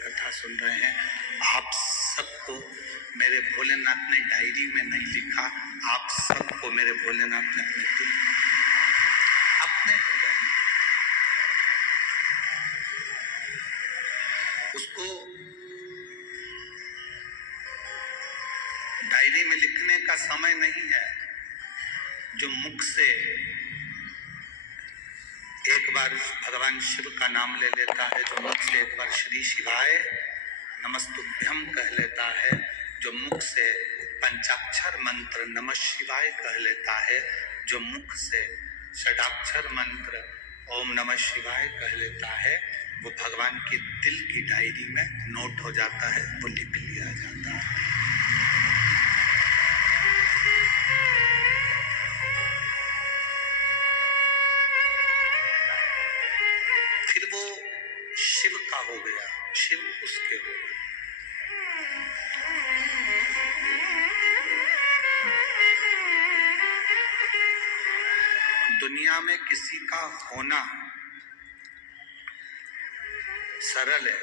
कथा सुन रहे हैं, आप सबको मेरे भोलेनाथ ने डायरी में नहीं लिखा, आप सबको मेरे भोलेनाथ ने अपने दिल में, अपने हृदय में, उसको डायरी में लिखने का समय नहीं है। जो मुख से एक बार भगवान शिव का नाम ले लेता है, जो मुख से एक बार श्री शिवाय नमस्तुभ्यम कह लेता है, जो मुख से पंचाक्षर मंत्र नमः शिवाय कह लेता है, जो मुख से षडाक्षर मंत्र ओम नमः शिवाय कह लेता है, वो भगवान के दिल की डायरी में नोट हो जाता है, वो लिख लिया जाता है। फिर वो शिव का हो गया, शिव उसके हो गए। दुनिया में किसी का होना सरल है।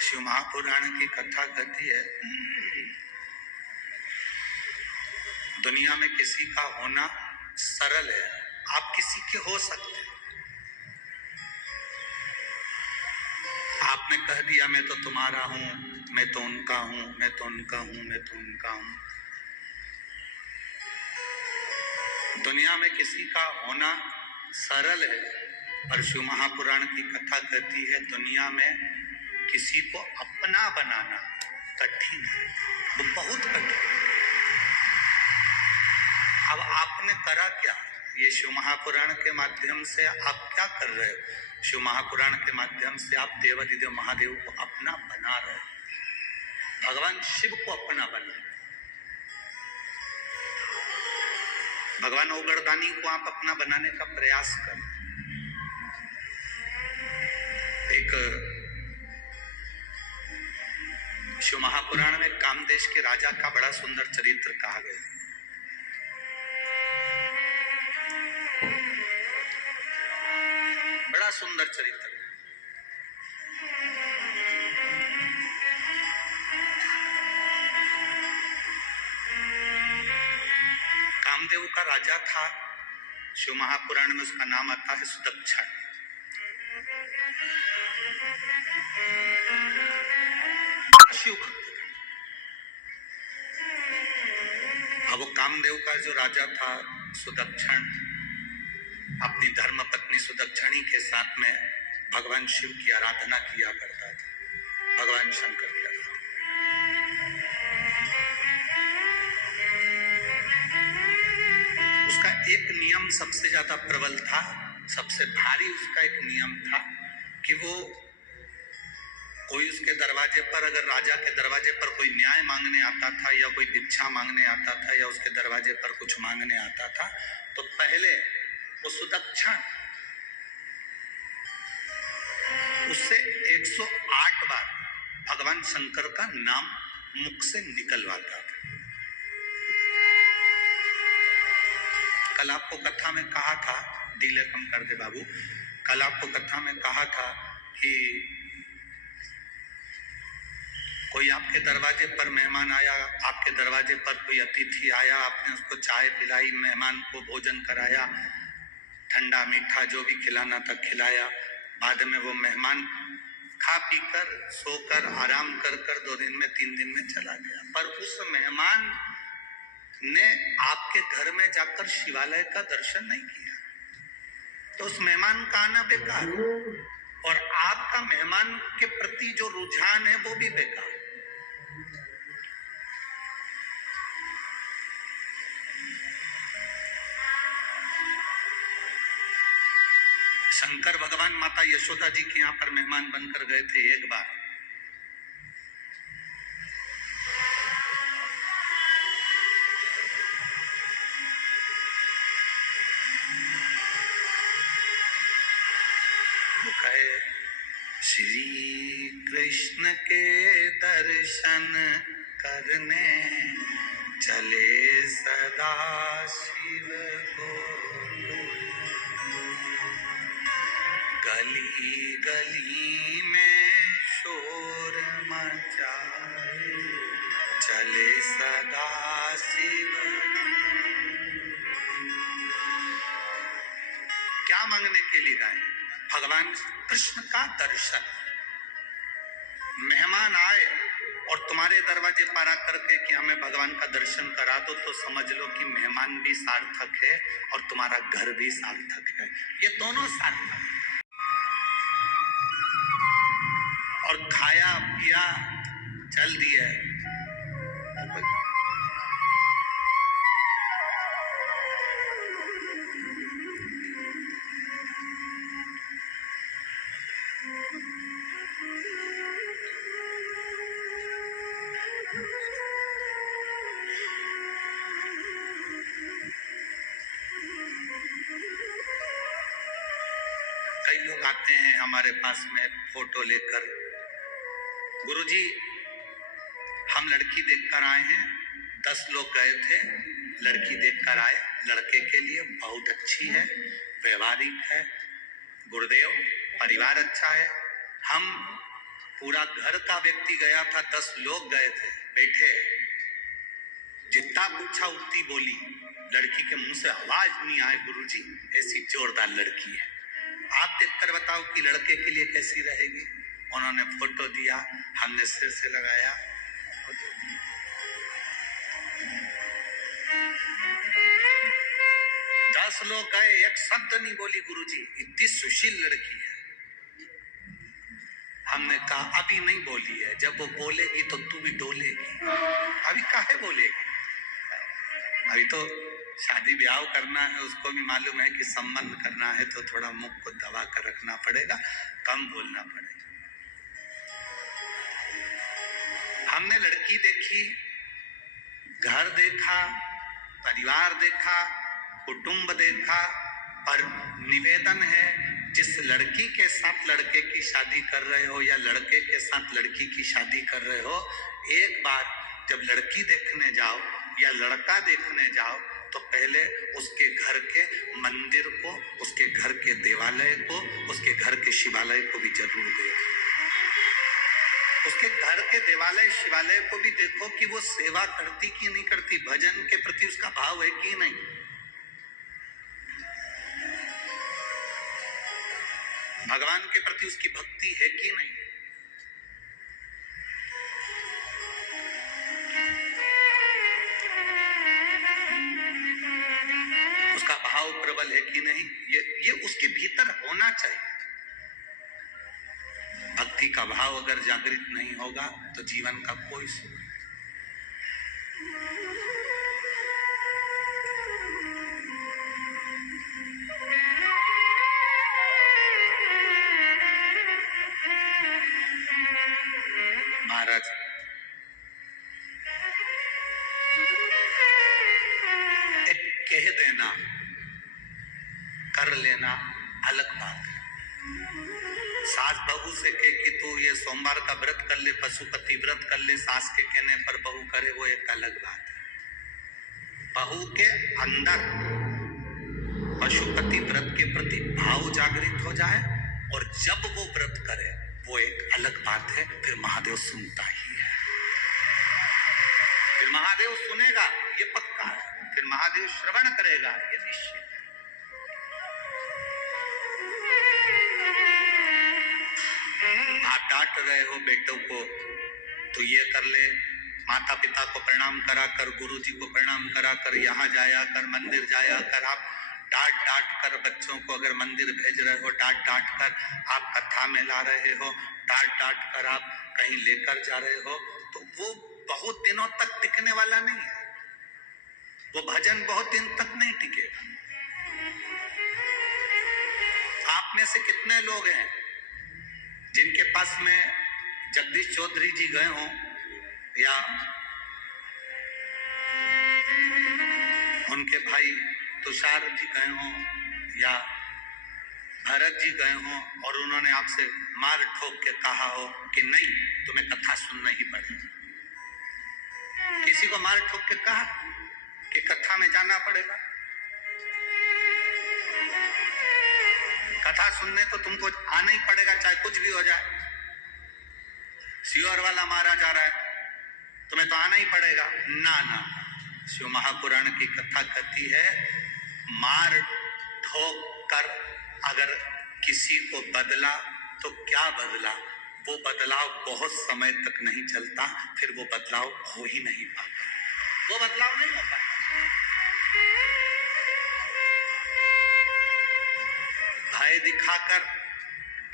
शिव महापुराण की कथा कहती है, दुनिया में किसी का होना सरल है। आप किसी के हो सकते हैं। आपने कह दिया मैं तो तुम्हारा हूं, मैं तो उनका हूं, मैं तो उनका हूं, मैं तो उनका हूं। दुनिया में किसी का होना सरल है, पर शिव महापुराण की कथा कहती है दुनिया में किसी को अपना बनाना कठिन है, वो बहुत कठिन है। अब आपने करा क्या? ये शिव महापुराण के माध्यम से आप क्या कर रहे हो? शिव महापुराण के माध्यम से आप देवाधिदेव महादेव को अपना बना रहे हो, भगवान शिव को अपना बना। भगवान ओगड़दानी को आप अपना बनाने का प्रयास करें। एक शिव महापुराण में कामदेश के राजा का बड़ा सुंदर चरित्र कहा गया। बड़ा सुंदर चरित्र। कामदेव का राजा था, शिव महापुराण में उसका नाम आता है सुदक्षण। शिव भक्त। अब वो कामदेव का जो राजा था सुदक्षण, अपनी धर्म पत्नी सुदक्षिणी के साथ में भगवान शिव की आराधना किया करता था, भगवान शंकर की आराधना। उसका एक नियम सबसे ज्यादा प्रबल था, सबसे भारी उसका एक नियम था कि वो कोई उसके दरवाजे पर, अगर राजा के दरवाजे पर कोई न्याय मांगने आता था या कोई भिक्षा मांगने आता था या उसके दरवाजे पर कुछ मांगने आता था, तो पहले वो सुदक्षण उससे 108 बार भगवान शंकर का नाम मुख से निकलवाता था। कल आपको कथा में कहा था, डीले कम कर दे बाबू, कल आपको कथा में कहा था कि कोई आपके दरवाजे पर मेहमान आया, आपके दरवाजे पर कोई अतिथि आया, आपने उसको चाय पिलाई, मेहमान को भोजन कराया, ठंडा मीठा जो भी खिलाना था खिलाया। बाद में वो मेहमान खा पी कर सोकर आराम कर 2 दिन में 3 दिन में चला गया, पर उस मेहमान ने आपके घर में जाकर शिवालय का दर्शन नहीं किया, तो उस मेहमान का आना बेकार है और आपका मेहमान के प्रति जो रुझान है वो भी बेकार। शंकर भगवान माता यशोदा जी के यहाँ पर मेहमान बनकर गए थे एक बार, वो कहे श्री कृष्ण के दर्शन करने चले सदा शिव को, गली गली में शोर मचाए चले सदा शिव। क्या मांगने के लिए गए? भगवान कृष्ण का दर्शन। मेहमान आए और तुम्हारे दरवाजे पर आकर के कि हमें भगवान का दर्शन करा दो, तो समझ लो कि मेहमान भी सार्थक है और तुम्हारा घर भी सार्थक है, ये दोनों सार्थक है। और खाया पिया चल दिया। कई लोग आते हैं हमारे पास में फोटो लेकर, गुरुजी हम लड़की देखकर आए हैं, 10 लोग गए थे, लड़की देखकर आए, लड़के के लिए बहुत अच्छी है, व्यवहारिक है, गुरुदेव परिवार अच्छा है। हम पूरा घर का व्यक्ति गया था, 10 लोग गए थे, बैठे जितना पूछा उतनी बोली, लड़की के मुंह से आवाज नहीं आए, गुरुजी ऐसी जोरदार लड़की है, आप देखकर बताओ कि लड़के के लिए कैसी रहेगी। उन्होंने फोटो दिया, हमने सिर से लगाया। 10 लोग गए, एक शब्द नहीं बोली, गुरुजी इतनी सुशील लड़की है। हमने कहा अभी नहीं बोली है, जब वो बोलेगी तो तू भी डोलेगी। अभी काहे बोलेगी? अभी तो शादी ब्याह करना है, उसको भी मालूम है कि संबंध करना है तो थोड़ा मुख को दबा कर रखना पड़ेगा, कम बोलना पड़ेगा। हमने लड़की देखी, घर देखा, परिवार देखा, कुटुंब देखा, पर निवेदन है जिस लड़की के साथ लड़के की शादी कर रहे हो या लड़के के साथ लड़की की शादी कर रहे हो, एक बार जब लड़की देखने जाओ या लड़का देखने जाओ तो पहले उसके घर के मंदिर को, उसके घर के देवालय को, उसके घर के शिवालय को भी जरूर देखो। उसके घर के देवालय शिवालय को भी देखो कि वो सेवा करती कि नहीं करती, भजन के प्रति उसका भाव है कि नहीं। भगवान के प्रति उसकी भक्ति है कि नहीं। उसका भाव प्रबल है कि नहीं, ये उसके भीतर होना चाहिए। भक्ति का भाव अगर जागृत नहीं होगा तो जीवन का कोई सुख नहीं। महाराज एक कह देना कर लेना अलग बात है। सास बहू से कहे कि तू ये सोमवार का व्रत कर ले, पशुपति व्रत कर ले, सास के कहने पर बहू करे, वो एक अलग बात है। बहू के अंदर पशुपति व्रत के प्रति भाव जागृत हो जाए और जब वो व्रत करे वो एक अलग बात है, फिर महादेव सुनता ही है। फिर महादेव सुनेगा, ये पक्का है। फिर महादेव श्रवण करेगा, ये निश्चित है। आप डांट रहे हो बेटों को तो ये कर ले, माता पिता को प्रणाम करा कर, गुरु जी को प्रणाम करा कर, यहाँ जाया कर, मंदिर जाया कर। आप डांट डांट कर बच्चों को अगर मंदिर भेज रहे हो, डांट डांट कर आप कथा में ला रहे हो, डांट डांट कर आप कहीं लेकर जा रहे हो, तो वो बहुत दिनों तक टिकने वाला नहीं है। वो भजन बहुत दिन तक नहीं टिकेगा। आप में से कितने लोग हैं जिनके पास में जगदीश चौधरी जी गए हों या उनके भाई तुषार जी गए हों या भरत जी गए हों और उन्होंने आपसे मार ठोक के कहा हो कि नहीं, तुम्हें कथा सुनना ही पड़ेगा। किसी को मार ठोक के कहा कि कथा में जाना पड़ेगा? कथा सुनने तो तुमको आना ही पड़ेगा, चाहे कुछ भी हो जाए। सियोर वाला मारा जा रहा है, तुम्हें तो आना ही पड़ेगा। ना ना, शिव महापुराण की कथा कहती है मार ठोक कर अगर किसी को बदला तो क्या बदला, वो बदलाव बहुत समय तक नहीं चलता, फिर वो बदलाव हो ही नहीं पाता, वो बदलाव नहीं हो पाता। भय दिखाकर,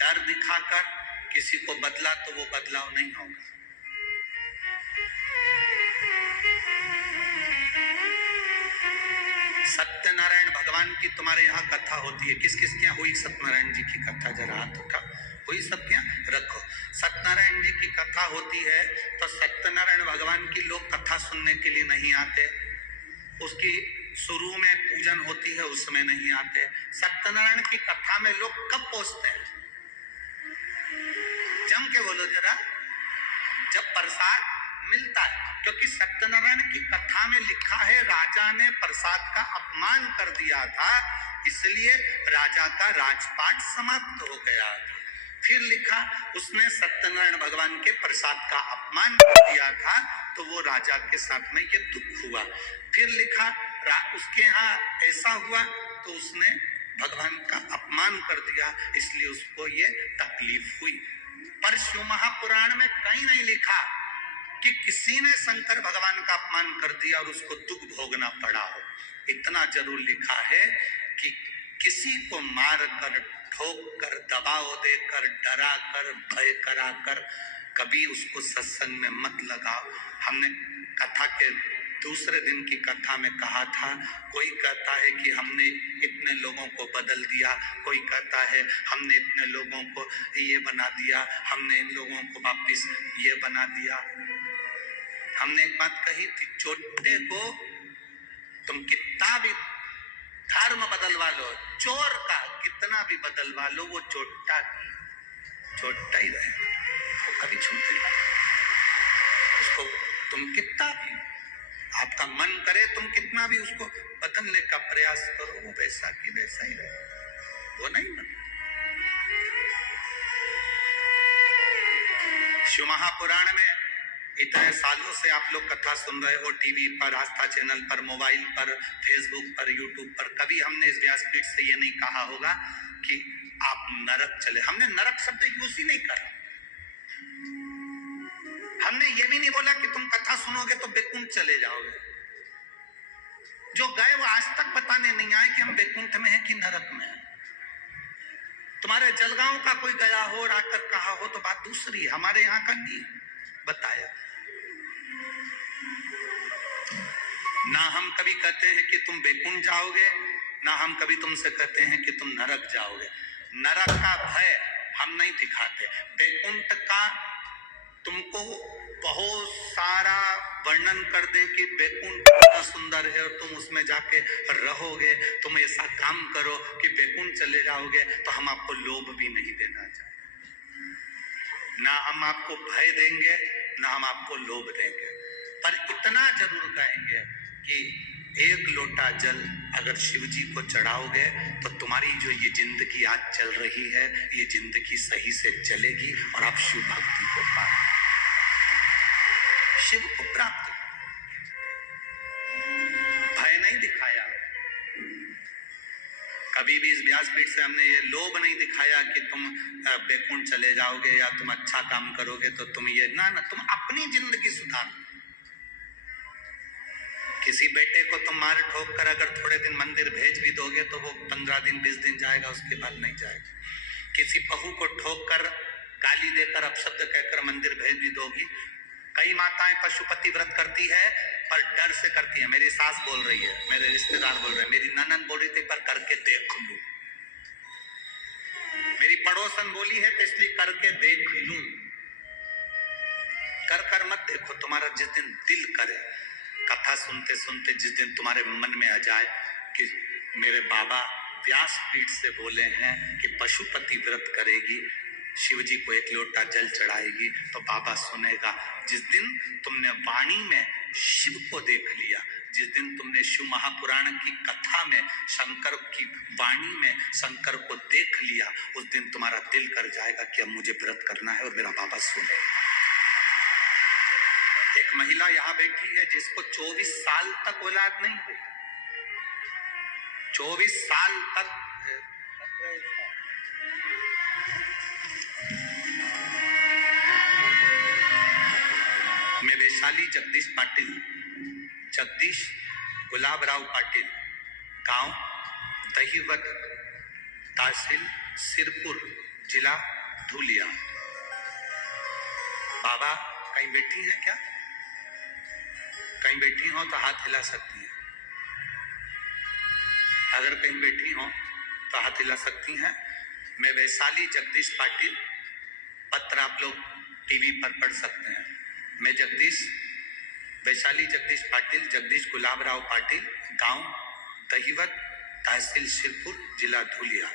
डर दिखाकर किसी को बदला तो वो बदलाव नहीं होगा। सत्यनारायण भगवान की तुम्हारे यहाँ कथा होती है, किस किस के यहाँ हुई सत्यनारायण जी की कथा? जरा हाथ उठा, हुई सबके यहाँ? रखो। सत्यनारायण जी की कथा होती है तो सत्यनारायण भगवान की लोग कथा सुनने के लिए नहीं आते, उसकी शुरू में पूजन होती है उसमें नहीं आते। सत्यनारायण की कथा में लोग कब पहुंचते हैं? जम के बोलो जरा, जब प्रसाद मिलता है। क्योंकि सत्यनारायण की कथा में लिखा है राजा ने प्रसाद का अपमान कर दिया था, इसलिए राजा का राजपाट समाप्त हो गया था। फिर लिखा उसने सत्यनारायण भगवान के प्रसाद का अपमान कर दिया था तो वो राजा के साथ में ये दुख हुआ। फिर लिखा उसके यहाँ ऐसा हुआ तो उसने भगवान का अपमान कर दिया, इसलिए उसको ये तकलीफ हुई। पर शिव महापुराण में कहीं नहीं लिखा कि किसी ने शंकर भगवान का अपमान कर दिया और उसको दुख भोगना पड़ा हो। इतना जरूर लिखा है कि किसी को मार कर, ठोक कर, दबाव देकर, डरा कर, भय करा कर कभी उसको सत्संग में मत लगाओ। हमने कथा के दूसरे दिन की कथा में कहा था, कोई कहता है कि हमने इतने लोगों को बदल दिया, कोई कहता है हमने इतने लोगों को ये बना दिया, हमने इन लोगों को वापिस ये बना दिया। हमने एक बात कही थी, चोटे को तुम कितना भी धर्म बदलवा लो, चोर का कितना भी बदलवा लो, वो चोटा ही रहे, वो कभी छूटे नहीं। उसको तुम कितना भी, आपका मन करे तुम कितना भी उसको बदलने का प्रयास करो, वो वैसा की वैसा ही रहे, वो नहीं बने। शिव महापुराण में इतने सालों से आप लोग कथा सुन रहे हो, टीवी पर, आस्था चैनल पर, मोबाइल पर, फेसबुक पर, यूट्यूब पर, कभी हमने इस व्यासपीठ से ये नहीं कहा होगा कि आप नरक चले। हमने नरक शब्द यूज ही नहीं करा। हमने ये भी नहीं बोला कि तुम कथा सुनोगे तो बैकुंठ चले जाओगे। जो गए वो आज तक बताने नहीं आए कि हम बैकुंठ में हैं कि नरक में हैं। तुम्हारे जलगांव का कोई गया हो और आकर कहा हो तो बात दूसरी है, हमारे यहाँ का नहीं बताया। ना हम कभी कहते हैं कि तुम बैकुंठ जाओगे, ना हम कभी तुमसे कहते हैं कि तुम नरक जाओगे। नरक का भय हम नहीं दिखाते। बैकुंठ का तुमको बहुत सारा वर्णन कर दे कि बैकुंठ कितना सुंदर है और तुम उसमें जाके रहोगे, तुम ऐसा काम करो कि बैकुंठ चले जाओगे, तो हम आपको लोभ भी नहीं देना चाहते। ना हम आपको भय देंगे, ना हम आपको लोभ देंगे, पर इतना जरूर कहेंगे कि एक लोटा जल अगर शिव जी को चढ़ाओगे तो तुम्हारी जो ये जिंदगी आज चल रही है, ये जिंदगी सही से चलेगी और आप शिव भक्ति को पाओगे, शिव को प्राप्त। भय नहीं दिखाया कभी भी इस व्यासपीठ से, हमने ये लोभ नहीं दिखाया कि तुम बैकुंठ चले जाओगे या तुम अच्छा काम करोगे तो तुम ये ना, तुम अपनी जिंदगी सुधार। किसी बेटे को तुम मार ठोक कर अगर थोड़े दिन मंदिर भेज भी दोगे तो वो 15 दिन 20 दिन जाएगा, उसके बाद नहीं जाएगा। किसी बहू को ठोक कर, गाली देकर, अपशब्द कहकर मंदिर भेज भी दोगी। कई माताएं पशुपति व्रत करती है पर डर से करती है। मेरी सास बोल रही है, मेरे रिश्तेदार बोल रहे हैं, मेरी ननद बोल रही थी पर करके देख लूं, मेरी पड़ोसन बोली है तो इसलिए करके देख लूं। कर मत देखो, तुम्हारा जिस दिन दिल करे, कथा सुनते सुनते जिस दिन तुम्हारे मन में आ जाए कि मेरे बाबा व्यासपीठ से बोले हैं कि पशुपति व्रत करेगी, शिव जी को 1 लोटा जल चढ़ाएगी तो बाबा सुनेगा। जिस दिन तुमने वाणी में शिव को देख लिया, जिस दिन तुमने शिव महापुराण की कथा में शंकर की वाणी में शंकर को देख लिया, उस दिन तुम्हारा दिल कर जाएगा कि अब मुझे व्रत करना है और मेरा बाबा सुनेगा। एक महिला यहाँ बैठी है जिसको 24 साल तक औलाद नहीं हुई, 24 साल तक। मैं वैशाली जगदीश पाटिल, जगदीश गुलाबराव पाटिल, गांव दहीवद, तहसील सिरपुर, जिला धुलिया। बाबा कहीं बैठी हैं क्या? कहीं बैठी हो तो हाथ हिला सकती हैं। अगर कहीं बैठी हो तो हाथ हिला सकती हैं। मैं वैशाली जगदीश पाटिल, पत्र आप लोग टीवी पर पढ़ सकते हैं। मैं वैशाली जगदीश पाटिल, जगदीश गुलाबराव पाटिल, गांव दहीवद, तहसील सिरपुर, जिला धुलिया।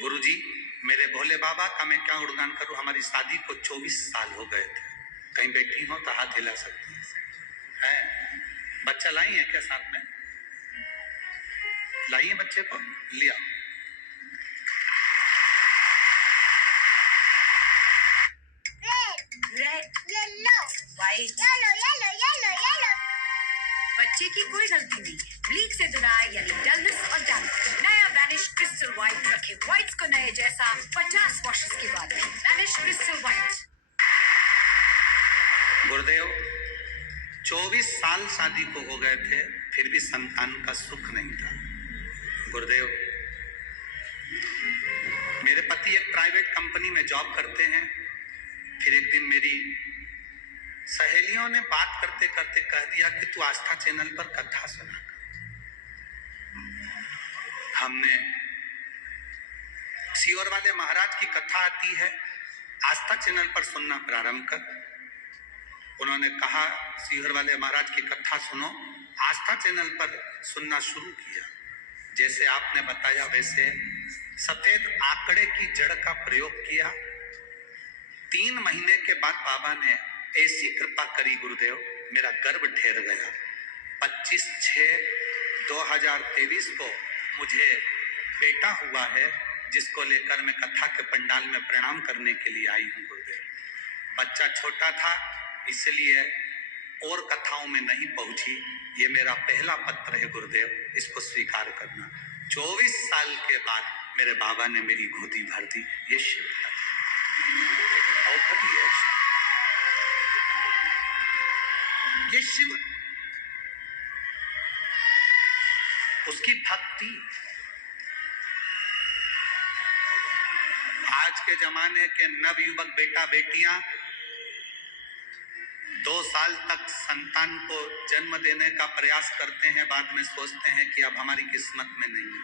गुरुजी, मेरे भोले बाबा का मैं क्या गुणगान करूं? हमारी शादी को 24 साल हो गए थे। कहीं बैठी हो तो हाथ हिला सकती है। बच्चा लाई है क्या साथ में? लाइए बच्चे को, लिया। Red, yellow, white, yellow. बच्चे की कोई गलती नहीं, ब्लीच से धुला यानी डलनेस और डैमेज। नया वैनिश क्रिस्टल व्हाइट रखे व्हाइट्स को नए जैसा 50 वॉशेस के बाद। Vanish crystal white. गुरुदेव, 24 साल शादी को हो गए थे, फिर भी संतान का सुख नहीं था। गुरुदेव, मेरे पति एक प्राइवेट कंपनी में जॉब करते हैं। फिर एक दिन मेरी सहेलियों ने बात करते करते कह दिया कि तू आस्था चैनल पर कथा सुना कर। हमने सीहोर वाले महाराज की कथा आती है, आस्था चैनल पर सुनना प्रारंभ कर। उन्होंने कहा सीहोर वाले महाराज की कथा सुनो। आस्था चैनल पर सुनना शुरू किया। जैसे आपने बताया वैसे सफेद आंकड़े की जड़ का प्रयोग किया। 3 महीने के बाद बाबा ने ऐसी कृपा करी गुरुदेव, मेरा गर्भ ठहर गया। 25/6/2023 को मुझे बेटा हुआ है, जिसको लेकर मैं कथा के पंडाल में प्रणाम करने के लिए आई हूँ गुरुदेव। बच्चा छोटा था इसलिए और कथाओं में नहीं पहुंची। ये मेरा पहला पत्र है गुरुदेव, इसको स्वीकार करना। 24 साल के बाद मेरे बाबा ने मेरी गोदी भर दी। ये शिव है। ये शिव, उसकी भक्ति। आज के जमाने के नवयुवक बेटा बेटियां 2 साल तक संतान को जन्म देने का प्रयास करते हैं, बाद में सोचते हैं कि अब हमारी किस्मत में नहीं है।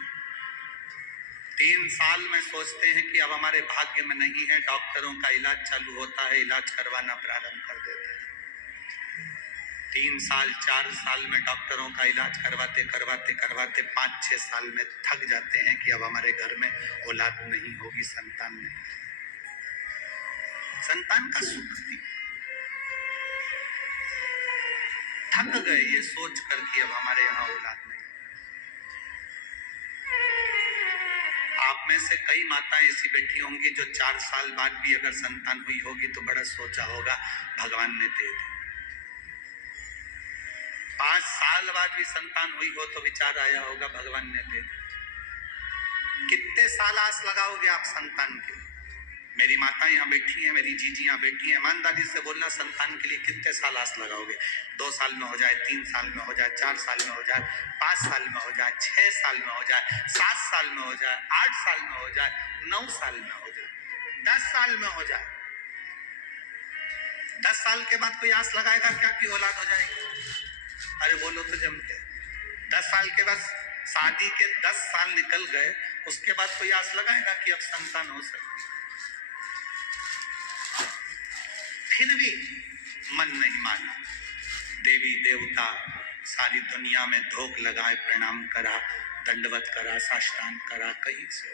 3 साल में सोचते हैं कि अब हमारे भाग्य में नहीं है। डॉक्टरों का इलाज चालू होता है, इलाज करवाना प्रारंभ कर देते हैं। 3 साल 4 साल में डॉक्टरों का इलाज करवाते 5-6 साल में थक जाते हैं कि अब हमारे घर में औलाद नहीं होगी, संतान नहीं। संतान का सुख नहीं, थक गए ये सोच कर कि अब हमारे यहाँ औलाद नहीं। आप में से कई माताएं ऐसी बैठी होंगी जो 4 साल बाद भी अगर संतान हुई होगी तो बड़ा सोचा होगा भगवान ने दे दी। 5 साल बाद भी संतान हुई हो तो विचार आया होगा भगवान ने दे दी। कितने साल आस लगाओगे आप संतान के लिए? मेरी माता यहाँ बैठी हैं, मेरी जीजी यहाँ बैठी हैं। ईमानदारी से बोलना, संतान के लिए कितने साल आस लगाओगे? 2 साल में हो जाए, 3 साल में हो जाए, 4 साल में हो जाए, 5 साल में हो जाए, 6 साल में हो जाए, 7 साल में हो जाए, 8 साल में हो जाए, 9 साल में हो जाए, 10 साल में हो जाए। 10 साल के बाद कोई आस लगाएगा क्या कि औलाद हो जाएगी? अरे बोलो तो जमते। 10 साल के बाद शादी के 10 साल निकल गए, उसके बाद कोई आस लगाएगा कि अब संतान हो सकती? फिर भी मन नहीं माना। देवी देवता सारी दुनिया में धोख लगाए प्रणाम करा, दंडवत करा, साष्टांग करा, कहीं से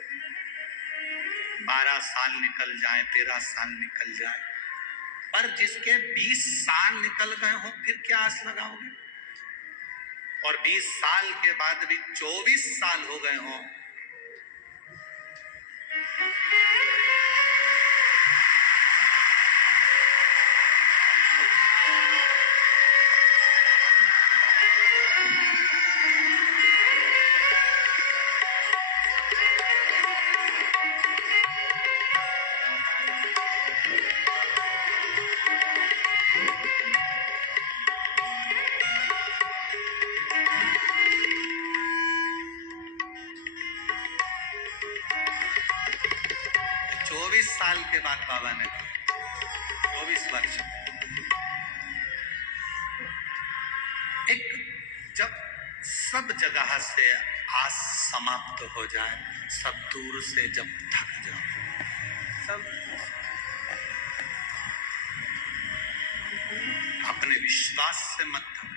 12 साल निकल जाए, 13 साल निकल जाए, पर जिसके 20 साल निकल गए हो फिर क्या आस लगाओगे? और 20 साल के बाद भी 24 साल हो गए हो, साल के बाद बाबा ने 24 वर्ष एक जब सब जगह से आस समाप्त हो जाए, सब दूर से जब थक जाओ, सब अपने विश्वास से मत थक,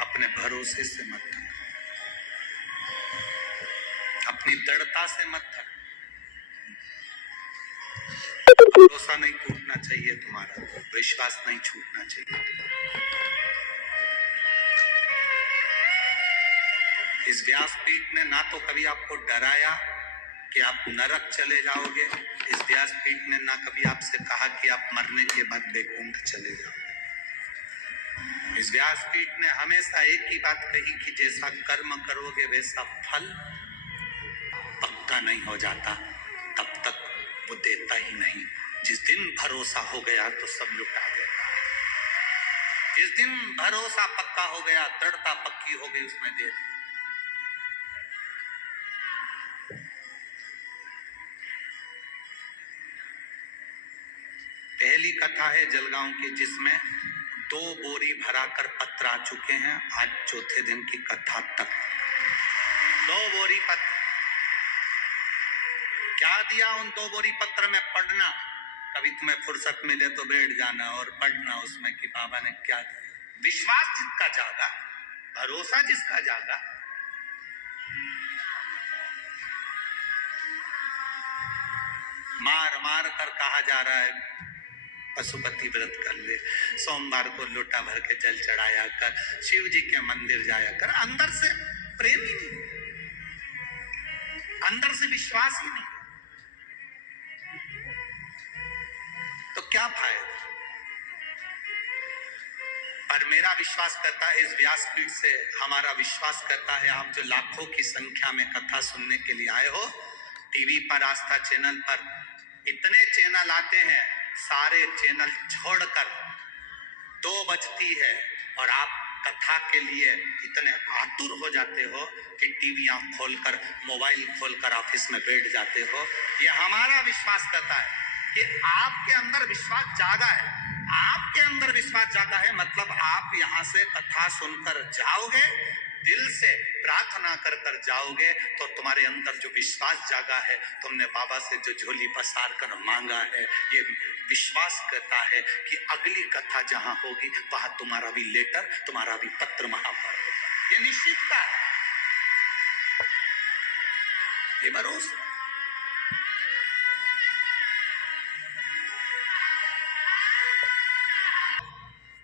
अपने भरोसे से मत थक, अपनी दृढ़ता से मत थक। भरोसा नहीं टूटना चाहिए तुम्हारा, विश्वास नहीं छूटना चाहिए। इस व्यासपीठ ने ना तो कभी आपको डराया कि आप नरक चले जाओगे, इस व्यासपीठ ने ना कभी आपसे कहा कि आप मरने के बाद वैकुंठ चले जाओगे। इस व्यासपीठ ने हमेशा एक ही बात कही कि जैसा कर्म करोगे वैसा फल पक्का नहीं हो जाता, तब तक वो देता ही नहीं। जिस दिन भरोसा हो गया तो सब लुटा देता है। जिस दिन भरोसा पक्का हो गया, दृढ़ता पक्की हो गई, उसमें दे दिया। पहली कथा है जलगांव की, जिसमें 2 बोरी भराकर पत्र आ चुके हैं। आज चौथे दिन की कथा तक 2 बोरी पत्र। क्या दिया उन 2 बोरी पत्र में? पढ़ना। कभी तुम्हें फुर्सत मिले तो बैठ जाना और पढ़ना उसमें कि बाबा ने क्या दिया। विश्वास जिसका जागा, भरोसा जिसका जागा, मार मार कर कहा जा रहा है पशुपति व्रत कर ले, सोमवार को लोटा भर के जल चढ़ाया कर, शिव जी के मंदिर जाया कर। अंदर से प्रेम ही नहीं, अंदर से विश्वास ही नहीं, तो क्या फायदा? पर मेरा विश्वास करता है, इस व्यासपीठ से हमारा विश्वास करता है, आप जो लाखों की संख्या में कथा सुनने के लिए आए हो, टीवी पर, आस्था चैनल पर इतने चैनल आते हैं, सारे चैनल छोड़कर 2 बजती है और आप कथा के लिए इतने आतुर हो जाते हो कि टीवी आंख खोलकर, मोबाइल खोलकर ऑफिस में बैठ जाते हो। ये हमारा विश्वास करता है कि आपके अंदर विश्वास जागा है। आपके अंदर विश्वास जागा है मतलब आप यहाँ से कथा सुनकर जाओगे, दिल से प्रार्थना कर कर जाओगे, तो तुम्हारे अंदर जो विश्वास जागा है, तुमने बाबा से जो झोली पसार कर मांगा है, ये विश्वास करता है कि अगली कथा जहां होगी वहां तुम्हारा भी लेटर, तुम्हारा भी पत्र वहां पर होगा। ये निश्चितता है, ये भरोसा।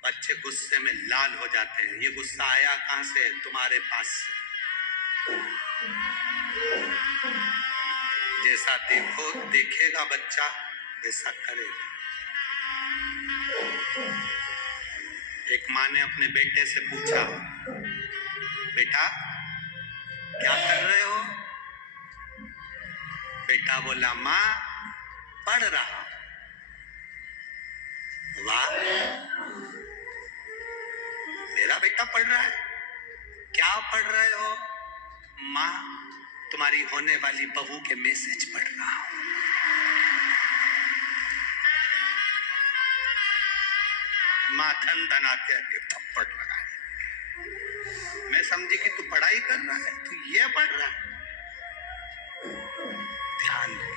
बच्चे गुस्से में लाल हो जाते हैं। ये गुस्सा आया कहां से? तुम्हारे पास से। जैसा देखेगा बच्चा वैसा करेगा। एक माँ ने अपने बेटे से पूछा, बेटा क्या कर रहे हो? बेटा बोला, माँ पढ़ रहा। वाह, मेरा बेटा पढ़ रहा है। क्या पढ़ रहे हो? माँ तुम्हारी होने वाली बहू के मैसेज पढ़ रहा हूं। माँ धन धना के थप्पड़ लगाए। मैं समझी कि तू पढ़ाई कर रहा है, तू ये पढ़ रहा है। ध्यान दे,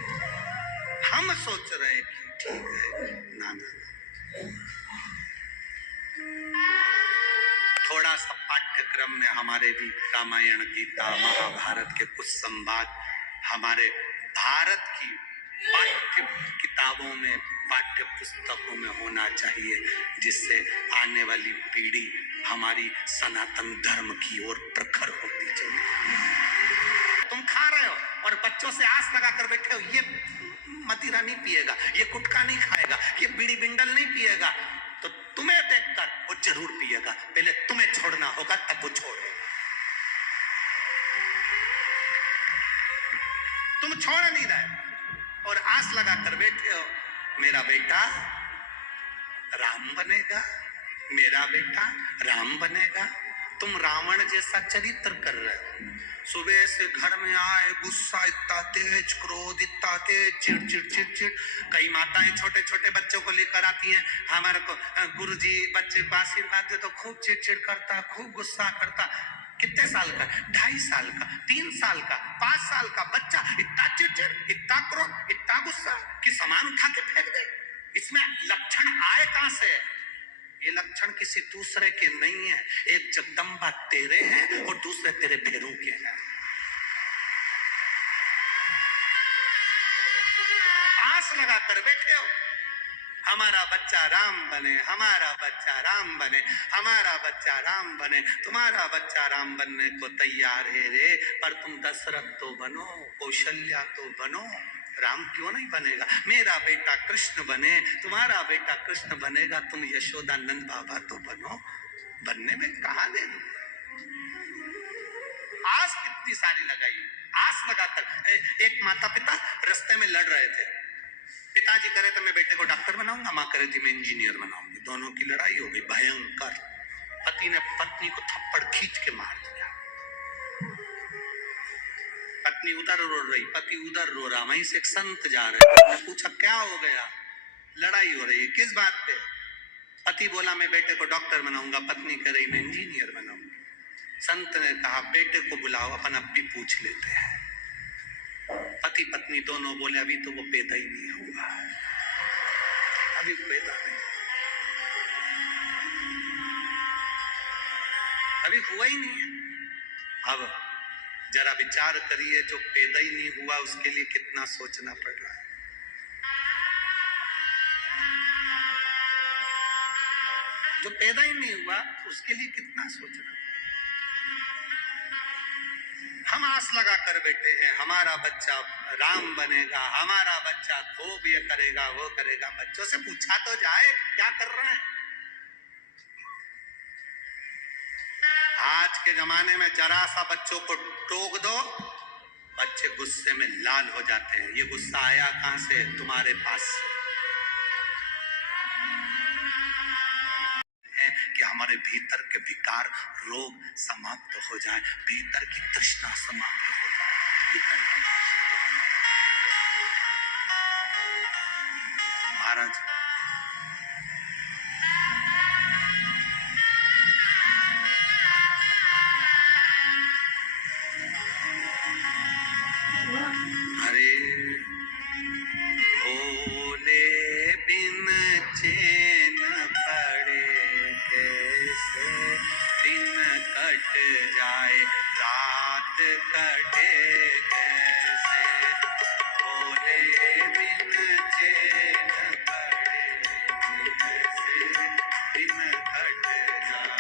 हम सोच रहे हैं कि ठीक है, ना ना, थोड़ा सा पाठ्यक्रम में हमारे भी रामायण, गीता, महाभारत के कुछ संवाद हमारे भारत की पाठ्य किताबों में, पाठ्य पुस्तकों में होना चाहिए, जिससे आने वाली पीढ़ी हमारी सनातन धर्म की ओर प्रखर होती चले। तुम खा रहे हो और बच्चों से आस लगा कर बैठे हो, ये मदिरा नहीं पिएगा, ये गुटखा नहीं खाएगा, ये बीड़ी बिंडल नहीं पिएगा, तो तुम्हें देखकर वो जरूर पिएगा। पहले तुम्हें छोड़ना होगा, तब वो छोड़ेगा। तुम छोड़ नहीं रहे और आस लगा कर बैठे हो, मेरा बेटा राम बनेगा, मेरा बेटा राम बनेगा। तुम रावण जैसा चरित्र कर रहे हो। सुबह से घर में आए, गुस्सा इतना तेज, क्रोध इतना तेज, चिड़चिड़ चिड़चिड़। कई माताएं छोटे छोटे बच्चों को लेकर आती हैं, हमारे को गुरुजी बच्चे को आशीर्वाद दे, तो खूब चिड़चिड़ करता, खूब गुस्सा करता। कितने साल का? 2.5 साल का, 3 साल का, 5 साल का बच्चा इतना चिड़चिड़, इतना क्रोध, इतना गुस्सा कि सामान उठा के फेंक दे। इसमें लक्षण आए कहां से? ये लक्षण किसी दूसरे के नहीं है। एक जगदम्बा तेरे हैं और दूसरे तेरे भेरों के हैं। आस लगा कर बैठे हो, हमारा बच्चा राम बने, हमारा बच्चा राम बने, हमारा बच्चा राम बने। तुम्हारा बच्चा राम बनने को तैयार है रे, पर तुम दशरथ तो बनो, कौशल्या तो बनो, राम क्यों नहीं बनेगा? मेरा बेटा कृष्ण बने, तुम्हारा बेटा कृष्ण बनेगा, तुम यशोदानंद बाबा तो बनो। बनने में कहां दे दो? आस कितनी सारी लगाई, आस लगाकर। एक माता पिता रास्ते में लड़ रहे थे। पिताजी करे तो मैं बेटे को डॉक्टर बनाऊंगा, माँ करे थी मैं इंजीनियर बनाऊंगी। दोनों की लड़ाई हो गई भयंकर। पति ने पत्नी को थप्पड़ खींच के मार दिया। पत्नी उधर रो रही, पति उधर रो रहा। वहीं से एक संत जा रहे, पूछा क्या हो गया? लड़ाई हो रही है, किस बात पे? पति बोला मैं बेटे को डॉक्टर बनाऊंगा, पत्नी कह रही मैं इंजीनियर बनाऊंगी। संत ने कहा बेटे को बुलाओ, अपन अब भी पूछ लेते हैं। पति पत्नी दोनों बोले अभी तो वो पैदा ही नहीं हुआ, अभी पैदा नहीं, अभी हुआ ही नहीं है। अब जरा विचार करिए, जो पैदा ही नहीं हुआ उसके लिए कितना सोचना पड़ रहा है। जो पैदा ही नहीं हुआ उसके लिए कितना सोचना। हम आस लगा कर बैठे हैं, हमारा बच्चा राम बनेगा, हमारा बच्चा खूब ये करेगा, वो करेगा। बच्चों से पूछा तो जाए क्या कर रहे हैं। आज के जमाने में जरा सा बच्चों को टोक दो, बच्चे गुस्से में लाल हो जाते हैं। ये गुस्सा आया कहां से? तुम्हारे पास से। कि हमारे भीतर के विकार, रोग समाप्त हो जाए, भीतर की तृष्णा समाप्त हो जाए, भीतर की। महाराज अरे भोले बिन चैन पड़े कैसे दिन कट जाए, रात कटे कैसे। भोले बिन चैन पड़े कैसे दिन कट जाए।